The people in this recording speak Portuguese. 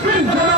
Brasil!